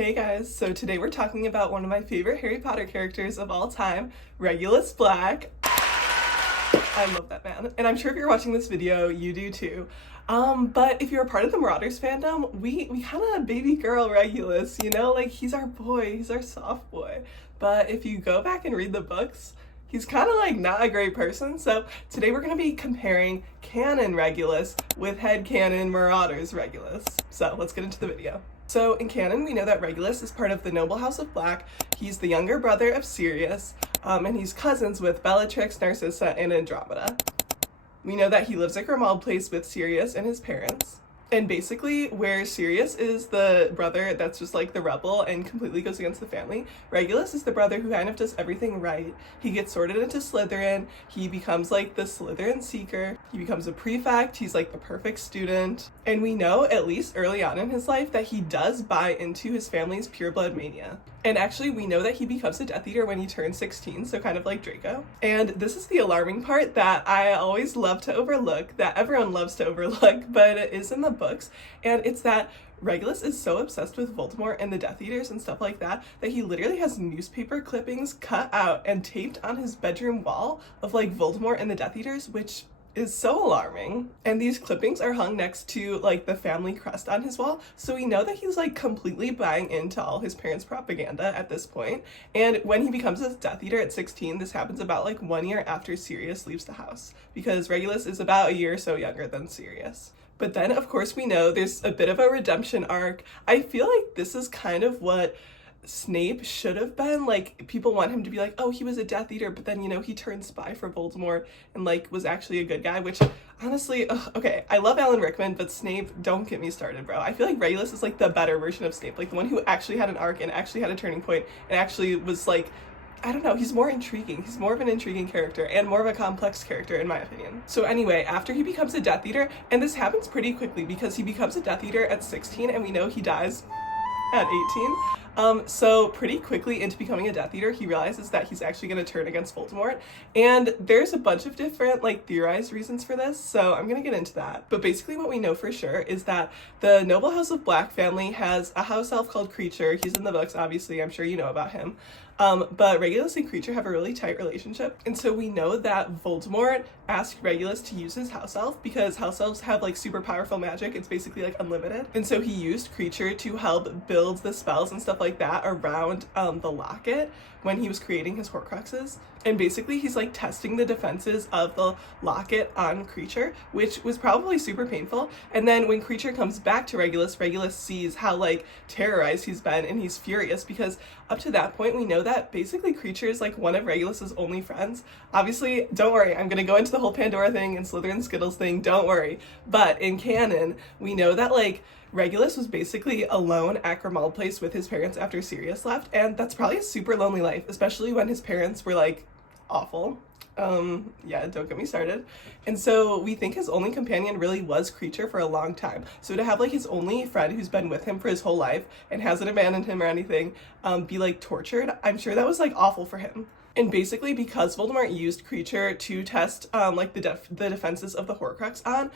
Hey guys, so today we're talking about one of my favorite Harry Potter characters of all time, Regulus Black. I love that man, and I'm sure if you're watching this video, you do too. But if you're a part of the Marauders fandom, we kind of baby girl Regulus, you know? Like, he's our boy, he's our soft boy. But if you go back and read the books, he's kind of like not a great person. So today we're going to be comparing Canon Regulus with Headcanon Marauders Regulus. So let's get into the video. So in canon, we know that Regulus is part of the noble house of Black. He's the younger brother of Sirius, and he's cousins with Bellatrix, Narcissa, and Andromeda. We know that he lives at Grimmauld Place with Sirius and his parents. And basically, where Sirius is the brother that's just like the rebel and completely goes against the family, Regulus is the brother who kind of does everything right. He gets sorted into Slytherin, he becomes like the Slytherin seeker, he becomes a prefect, he's like the perfect student. And we know, at least early on in his life, that he does buy into his family's pureblood mania. And actually, we know that he becomes a Death Eater when he turns 16, so kind of like Draco. And this is the alarming part that I always love to overlook, that everyone loves to overlook, but it is in the books. And it's that Regulus is so obsessed with Voldemort and the Death Eaters and stuff like that, that he literally has newspaper clippings cut out and taped on his bedroom wall of like Voldemort and the Death Eaters, which is so alarming. And these clippings are hung next to like the family crest on his wall, so we know that he's like completely buying into all his parents' propaganda at this point. And when he becomes a Death Eater at 16, this happens about like 1 year after Sirius leaves the house, because Regulus is about a year or so younger than Sirius. But then of course we know there's a bit of a redemption arc. I feel like this is kind of what Snape should have been. Like, people want him to be like, oh, he was a Death Eater, but then, you know, he turned spy for Voldemort and like was actually a good guy, which honestly, okay, I love Alan Rickman, but Snape, don't get me started, bro. I feel like Regulus is like the better version of Snape, like the one who actually had an arc and actually had a turning point and actually was like, I don't know, he's more intriguing. He's more of an intriguing character and more of a complex character in my opinion. So anyway, after he becomes a Death Eater, and this happens pretty quickly because he becomes a Death Eater at 16 and we know he dies at 18. So pretty quickly into becoming a Death Eater, he realizes that he's actually going to turn against Voldemort. And there's a bunch of different like theorized reasons for this, so I'm going to get into that. But basically what we know for sure is that the noble house of Black family has a house elf called Creature. He's in the books, obviously, I'm sure you know about him. But Regulus and Creature have a really tight relationship. And so we know that Voldemort asked Regulus to use his house elf because house elves have like super powerful magic. It's basically like unlimited. And so he used Creature to help build the spells and stuff like that around the locket when he was creating his Horcruxes. And basically he's like testing the defenses of the locket on Creature, which was probably super painful. And then when Creature comes back to Regulus, Regulus sees how like terrorized he's been and he's furious because up to that point we know that basically Creature is like one of Regulus's only friends. Obviously, don't worry, I'm gonna go into the whole Pandora thing and Slytherin Skittles thing, don't worry. But in canon, we know that like Regulus was basically alone at Grimmauld Place with his parents after Sirius left, and that's probably a super lonely life, especially when his parents were like awful. Yeah, don't get me started. And so we think his only companion really was Creature for a long time. So to have like his only friend who's been with him for his whole life and hasn't abandoned him or anything, be like tortured, I'm sure that was like awful for him. And basically because Voldemort used Creature to test like the defenses of the Horcrux on,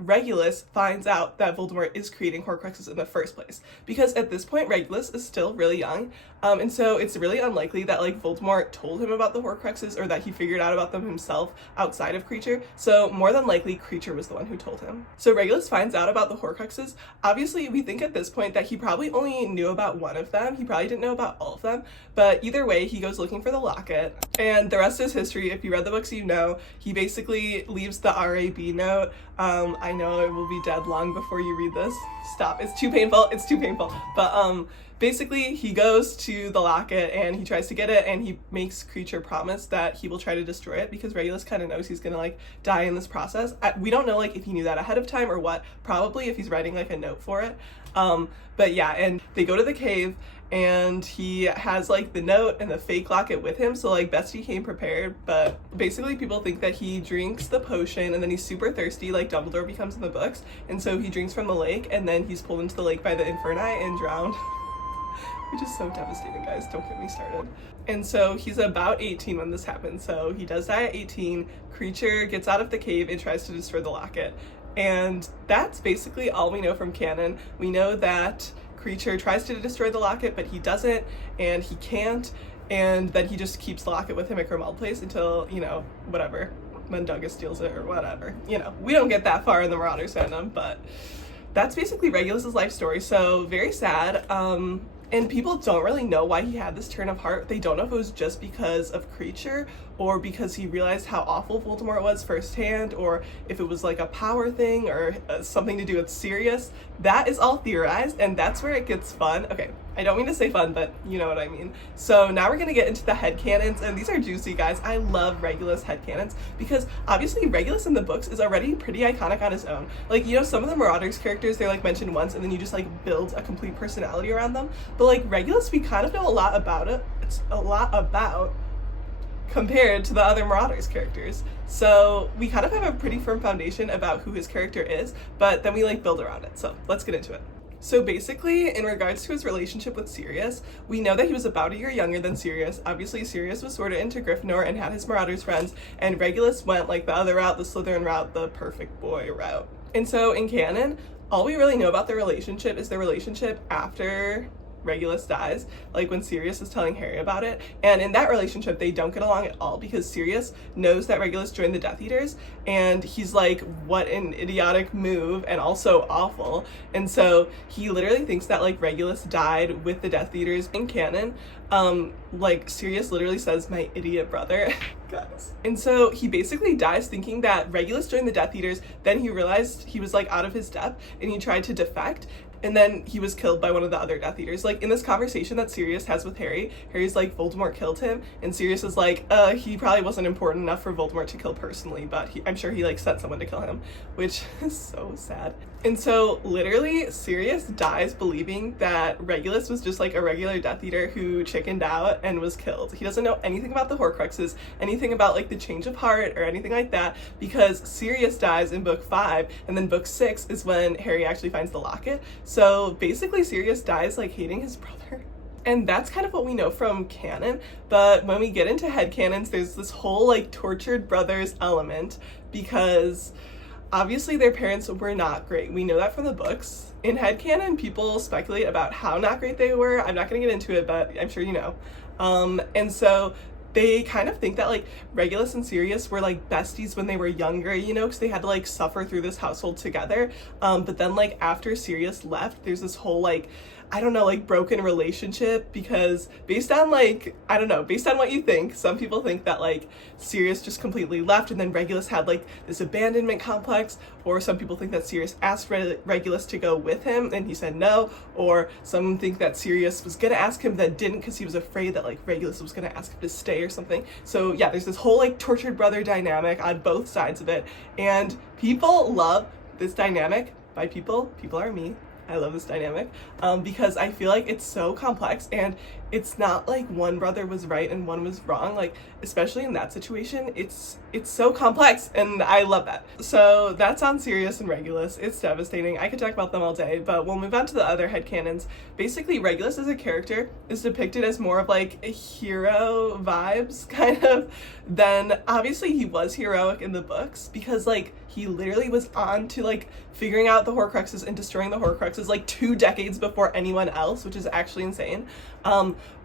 Regulus finds out that Voldemort is creating Horcruxes in the first place. Because at this point Regulus is still really young, and so it's really unlikely that like Voldemort told him about the Horcruxes or that he figured out about them himself outside of Creature. So more than likely Creature was the one who told him. So Regulus finds out about the Horcruxes. Obviously we think at this point that he probably only knew about one of them. He probably didn't know about all of them, but either way he goes looking for the locket, and the rest is history. If you read the books, you know he basically leaves the RAB note. I know I will be dead long before you read this. Stop, it's too painful, but basically he goes to the locket and he tries to get it, and he makes Creature promise that he will try to destroy it because Regulus kind of knows he's gonna like die in this process. We don't know like if he knew that ahead of time or what, probably if he's writing like a note for it. But yeah, and they go to the cave and he has like the note and the fake locket with him, so like best he came prepared. But basically people think that he drinks the potion and then he's super thirsty like Dumbledore becomes in the books, and so he drinks from the lake and then he's pulled into the lake by the Inferni and drowned. Which is so devastating, guys, don't get me started. And so he's about 18 when this happens, so he does die at 18. Creature gets out of the cave and tries to destroy the locket. And that's basically all we know from canon. We know that Creature tries to destroy the locket, but he doesn't, and he can't, and then he just keeps the locket with him at Grimald Place until, you know, whatever, Mundungus steals it or whatever. You know, we don't get that far in the Marauders fandom, but that's basically Regulus's life story. So very sad. And people don't really know why he had this turn of heart. They don't know if it was just because of Creature or because he realized how awful Voldemort was firsthand, or if it was like a power thing or something to do with Sirius. That is all theorized, and that's where it gets fun. Okay, I don't mean to say fun, but you know what I mean. So now we're gonna get into the headcanons, and these are juicy, guys. I love Regulus headcanons because obviously Regulus in the books is already pretty iconic on his own. Like, you know, some of the Marauders characters, they're like mentioned once and then you just like build a complete personality around them. But like Regulus, we kind of know a lot about it. It's a lot about compared to the other Marauders characters. So we kind of have a pretty firm foundation about who his character is, but then we like build around it. So let's get into it. So basically, in regards to his relationship with Sirius, we know that he was about a year younger than Sirius. Obviously, Sirius was sorted into Gryffindor and had his Marauders friends, and Regulus went like the other route, the Slytherin route, the perfect boy route. And so in canon, all we really know about their relationship is their relationship after Regulus dies, like when Sirius is telling Harry about it. And in that relationship, they don't get along at all because Sirius knows that Regulus joined the Death Eaters, and he's like, what an idiotic move and also awful. And so he literally thinks that like Regulus died with the Death Eaters in canon. Like Sirius literally says, my idiot brother. Guys. And so he basically dies thinking that Regulus joined the Death Eaters. Then he realized he was like out of his depth and he tried to defect. And then he was killed by one of the other Death Eaters. Like in this conversation that Sirius has with Harry, Harry's like, Voldemort killed him. And Sirius is like, he probably wasn't important enough for Voldemort to kill personally, but I'm sure he like sent someone to kill him, which is so sad. And so literally Sirius dies believing that Regulus was just like a regular Death Eater who chickened out and was killed. He doesn't know anything about the Horcruxes, anything about like the change of heart or anything like that, because Sirius dies in book 5, and then book 6 is when Harry actually finds the locket. So basically Sirius dies like hating his brother. And that's kind of what we know from canon. But when we get into headcanons, there's this whole like tortured brothers element, because obviously their parents were not great. We know that from the books. In headcanon, people speculate about how not great they were. I'm not going to get into it, but I'm sure you know. And so they kind of think that like Regulus and Sirius were like besties when they were younger, you know, because they had to like suffer through this household together. But then like after Sirius left, there's this whole like, I don't know, like broken relationship, because based on like, I don't know, based on what you think, some people think that like Sirius just completely left and then Regulus had like this abandonment complex, or some people think that Sirius asked Regulus to go with him and he said no, or some think that Sirius was gonna ask him that didn't because he was afraid that like Regulus was gonna ask him to stay or something. So yeah, there's this whole like tortured brother dynamic on both sides of it, and people love this dynamic. By people are me. I love this dynamic because I feel like it's so complex, and it's not like one brother was right and one was wrong. Like, especially in that situation, it's so complex, and I love that. So that's on Sirius and Regulus. It's devastating. I could talk about them all day, but we'll move on to the other headcanons. Basically, Regulus as a character is depicted as more of like a hero vibes, kind of. Then obviously he was heroic in the books because like he literally was on to like figuring out the Horcruxes and destroying the Horcruxes like 2 decades before anyone else, which is actually insane.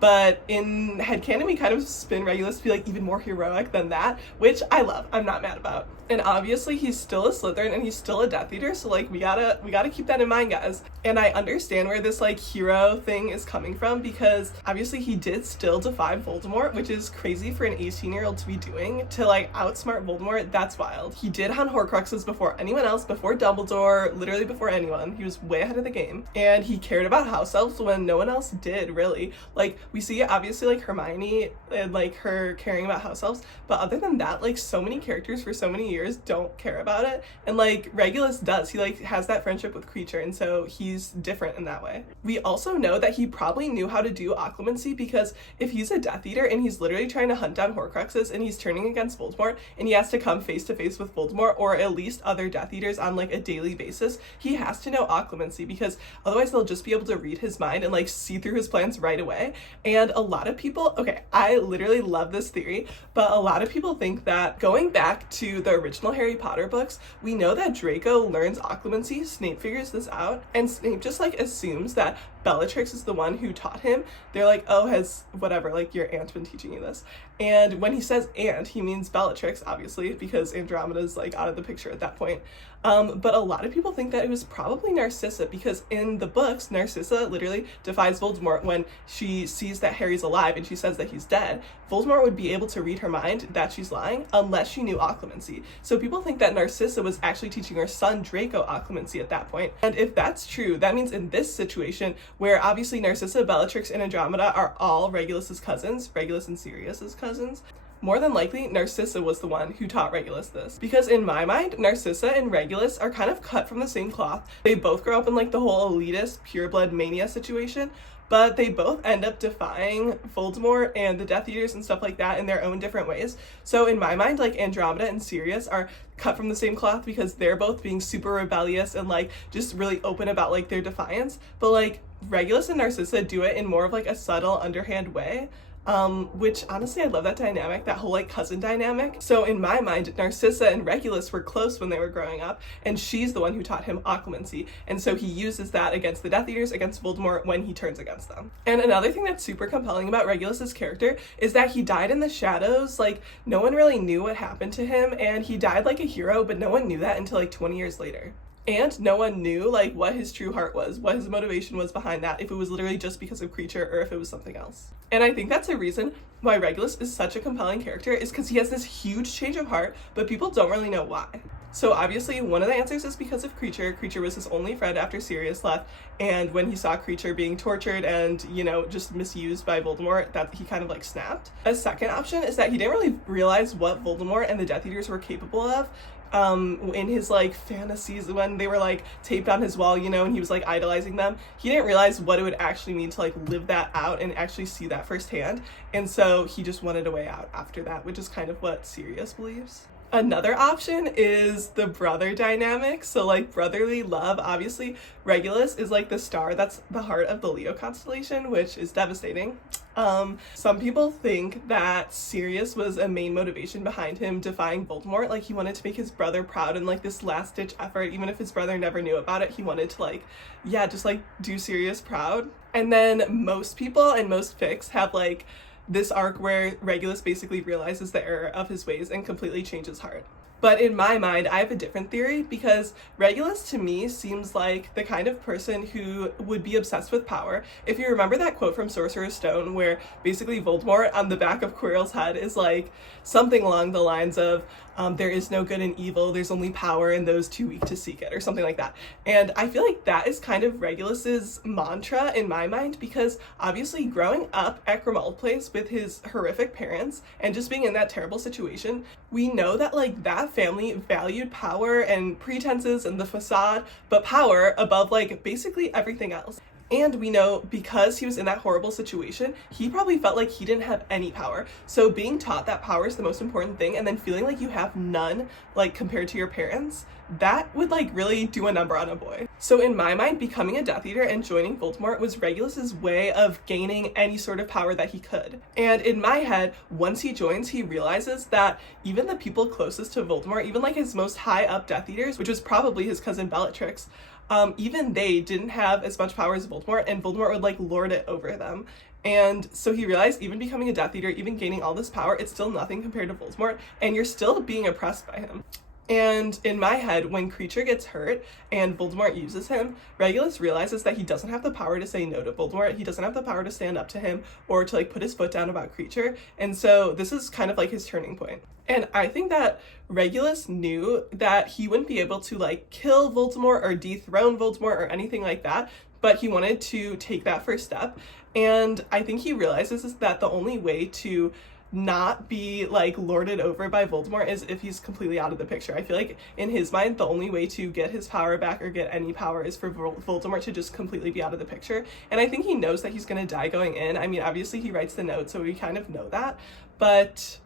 But in headcanon, we kind of spin Regulus to be like even more heroic than that, which I love. I'm not mad about. And obviously he's still a Slytherin and he's still a Death Eater, so like we gotta keep that in mind, guys. And I understand where this like hero thing is coming from, because obviously he did still defy Voldemort, which is crazy for an 18-year-old to be doing, to like outsmart Voldemort. That's wild. He did hunt Horcruxes before anyone else, before Dumbledore, literally before anyone. He was way ahead of the game, and he cared about house elves when no one else did, really. Like, we see obviously like Hermione and like her caring about house elves, but other than that, like so many characters for so many years don't care about it, and like Regulus does. He like has that friendship with Creature, and so he's different in that way. We also know that he probably knew how to do occlumency, because if he's a Death Eater and he's literally trying to hunt down Horcruxes and he's turning against Voldemort and he has to come face to face with Voldemort or at least other Death Eaters on like a daily basis, he has to know occlumency, because otherwise they'll just be able to read his mind and like see through his plans right away. way. And a lot of people, okay, I literally love this theory, but a lot of people think that going back to the original Harry Potter books, we know that Draco learns occlumency. Snape figures this out, and Snape just like assumes that Bellatrix is the one who taught him. They're like, oh, has whatever, like your aunt been teaching you this? And when he says aunt, he means Bellatrix, obviously, because Andromeda's like out of the picture at that point. But a lot of people think that it was probably Narcissa, because in the books, Narcissa literally defies Voldemort when she sees that Harry's alive and she says that he's dead. Voldemort would be able to read her mind that she's lying unless she knew occlumency. So people think that Narcissa was actually teaching her son Draco occlumency at that point. And if that's true, that means in this situation, where obviously Narcissa, Bellatrix, and Andromeda are all Regulus's cousins, Regulus and Sirius's cousins, more than likely, Narcissa was the one who taught Regulus this. Because in my mind, Narcissa and Regulus are kind of cut from the same cloth. They both grow up in like the whole elitist, pureblood mania situation, but they both end up defying Voldemort and the Death Eaters and stuff like that in their own different ways. So in my mind, like Andromeda and Sirius are cut from the same cloth because they're both being super rebellious and like just really open about like their defiance. But like Regulus and Narcissa do it in more of like a subtle, underhand way. Which honestly, I love that dynamic, that whole like cousin dynamic. So in my mind, Narcissa and Regulus were close when they were growing up, and she's the one who taught him occlumency. And so he uses that against the Death Eaters, against Voldemort when he turns against them. And another thing that's super compelling about Regulus's character is that he died in the shadows. Like no one really knew what happened to him, and he died like a hero, but no one knew that until like 20 years later. And no one knew like what his true heart was, what his motivation was behind that, if it was literally just because of Kreacher or if it was something else. And I think that's a reason why Regulus is such a compelling character, is because he has this huge change of heart, but people don't really know why. So obviously one of the answers is because of Kreacher. Kreacher was his only friend after Sirius left, and when he saw Kreacher being tortured and, you know, just misused by Voldemort, that he kind of like snapped. A second option is that he didn't really realize what Voldemort and the Death Eaters were capable of. In his like fantasies when they were like taped on his wall, you know, and he was like idolizing them, he didn't realize what it would actually mean to like live that out and actually see that firsthand. And so he just wanted a way out after that, which is kind of what Sirius believes. Another option is the brother dynamic. So like brotherly love. Obviously Regulus is like the star that's the heart of the Leo constellation, which is devastating. Some people think that Sirius was a main motivation behind him defying Voldemort. Like he wanted to make his brother proud in like this last ditch effort, even if his brother never knew about it. He wanted to like, yeah, just like do Sirius proud. And then most people and most fics have like this arc where Regulus basically realizes the error of his ways and completely changes heart. But in my mind, I have a different theory, because Regulus to me seems like the kind of person who would be obsessed with power. If you remember that quote from Sorcerer's Stone where basically Voldemort on the back of Quirrell's head is like something along the lines of, there is no good and evil, there's only power and those too weak to seek it, or something like that. And I feel like that is kind of Regulus's mantra in my mind, because obviously growing up at Grimmauld Place with his horrific parents and just being in that terrible situation, we know that like that family valued power and pretenses and the facade, but power above like basically everything else. And we know because he was in that horrible situation, he probably felt like he didn't have any power. So being taught that power is the most important thing, and then feeling like you have none, like compared to your parents, that would like really do a number on a boy. So in my mind, becoming a Death Eater and joining Voldemort was Regulus's way of gaining any sort of power that he could. And in my head, once he joins, he realizes that even the people closest to Voldemort, even like his most high up Death Eaters, which was probably his cousin Bellatrix, even they didn't have as much power as Voldemort, and Voldemort would like lord it over them. And so he realized even becoming a Death Eater, even gaining all this power, it's still nothing compared to Voldemort, and you're still being oppressed by him. And in my head, when Kreacher gets hurt and Voldemort uses him, Regulus realizes that he doesn't have the power to say no to Voldemort. He doesn't have the power to stand up to him or to like put his foot down about Kreacher. And so this is kind of like his turning point. And I think that Regulus knew that he wouldn't be able to like kill Voldemort or dethrone Voldemort or anything like that, but he wanted to take that first step. And I think he realizes is that the only way to not be like lorded over by Voldemort is if he's completely out of the picture. I feel like in his mind, the only way to get his power back or get any power is for Voldemort to just completely be out of the picture. And I think he knows that he's going to die going in. I mean, obviously he writes the note, so we kind of know that, but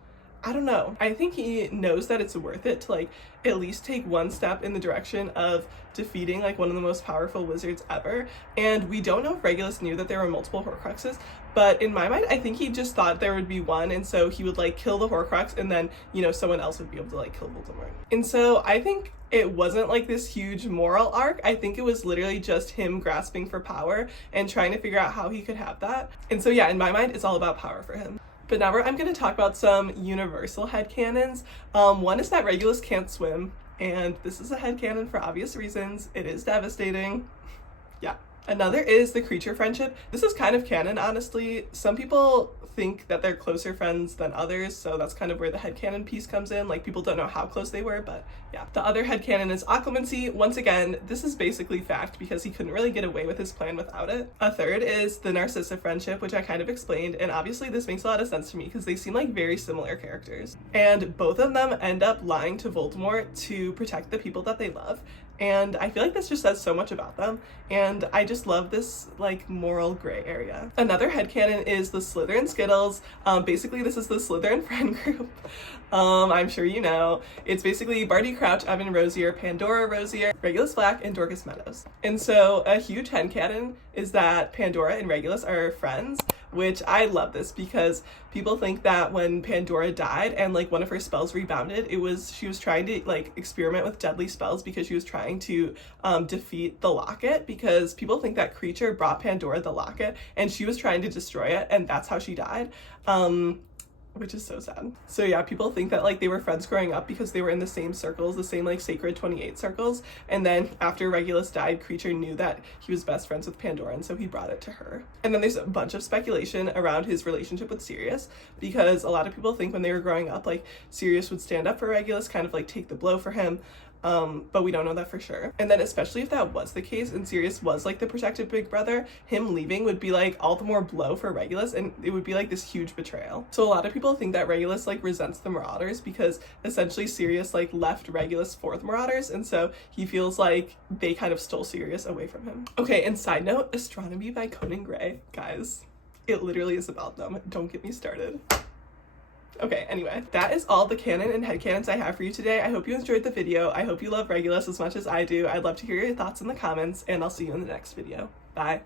I don't know. I think he knows that it's worth it to like at least take one step in the direction of defeating like one of the most powerful wizards ever. And we don't know if Regulus knew that there were multiple Horcruxes, but in my mind, I think he just thought there would be one, and so he would like kill the Horcrux, and then, you know, someone else would be able to like kill Voldemort. And so I think it wasn't like this huge moral arc. I think it was literally just him grasping for power and trying to figure out how he could have that. And so yeah, in my mind, it's all about power for him. But now I'm going to talk about some universal headcanons. One is that Regulus can't swim, and this is a headcanon for obvious reasons. It is devastating. Yeah. Another is the creature friendship. This is kind of canon, honestly. Some people think that they're closer friends than others, so that's kind of where the headcanon piece comes in. Like, people don't know how close they were, but yeah. The other headcanon is occlumency. Once again, this is basically fact because he couldn't really get away with his plan without it. A third is the Narcissa friendship, which I kind of explained, and obviously this makes a lot of sense to me because they seem like very similar characters. And both of them end up lying to Voldemort to protect the people that they love. And I feel like this just says so much about them, and I just love this like moral gray area. Another headcanon is the Slytherin Skittles. Basically this is the Slytherin friend group. I'm sure you know. It's basically Barty Crouch, Evan Rosier, Pandora Rosier, Regulus Black, and Dorcas Meadows. And so a huge headcanon is that Pandora and Regulus are friends, which I love this because people think that when Pandora died and like one of her spells rebounded, she was trying to like experiment with deadly spells because she was trying to defeat the locket, because people think that creature brought Pandora the locket and she was trying to destroy it, and that's how she died. Which is so sad. So yeah, people think that like they were friends growing up because they were in the same circles, the same like sacred 28 circles, and then after Regulus died, Creature knew that he was best friends with Pandora, and so he brought it to her. And then there's a bunch of speculation around his relationship with Sirius, because a lot of people think when they were growing up, like Sirius would stand up for Regulus, kind of like take the blow for him. But we don't know that for sure. And then especially if that was the case and Sirius was like the protective big brother, him leaving would be like all the more blow for Regulus, and it would be like this huge betrayal. So a lot of people think that Regulus like resents the Marauders because essentially Sirius like left Regulus for the Marauders, and so he feels like they kind of stole Sirius away from him. Okay, and side note, Astronomy by Conan Gray. Guys, it literally is about them. Don't get me started. Okay, anyway, that is all the canon and headcanons I have for you today. I hope you enjoyed the video. I hope you love Regulus as much as I do. I'd love to hear your thoughts in the comments, and I'll see you in the next video. Bye.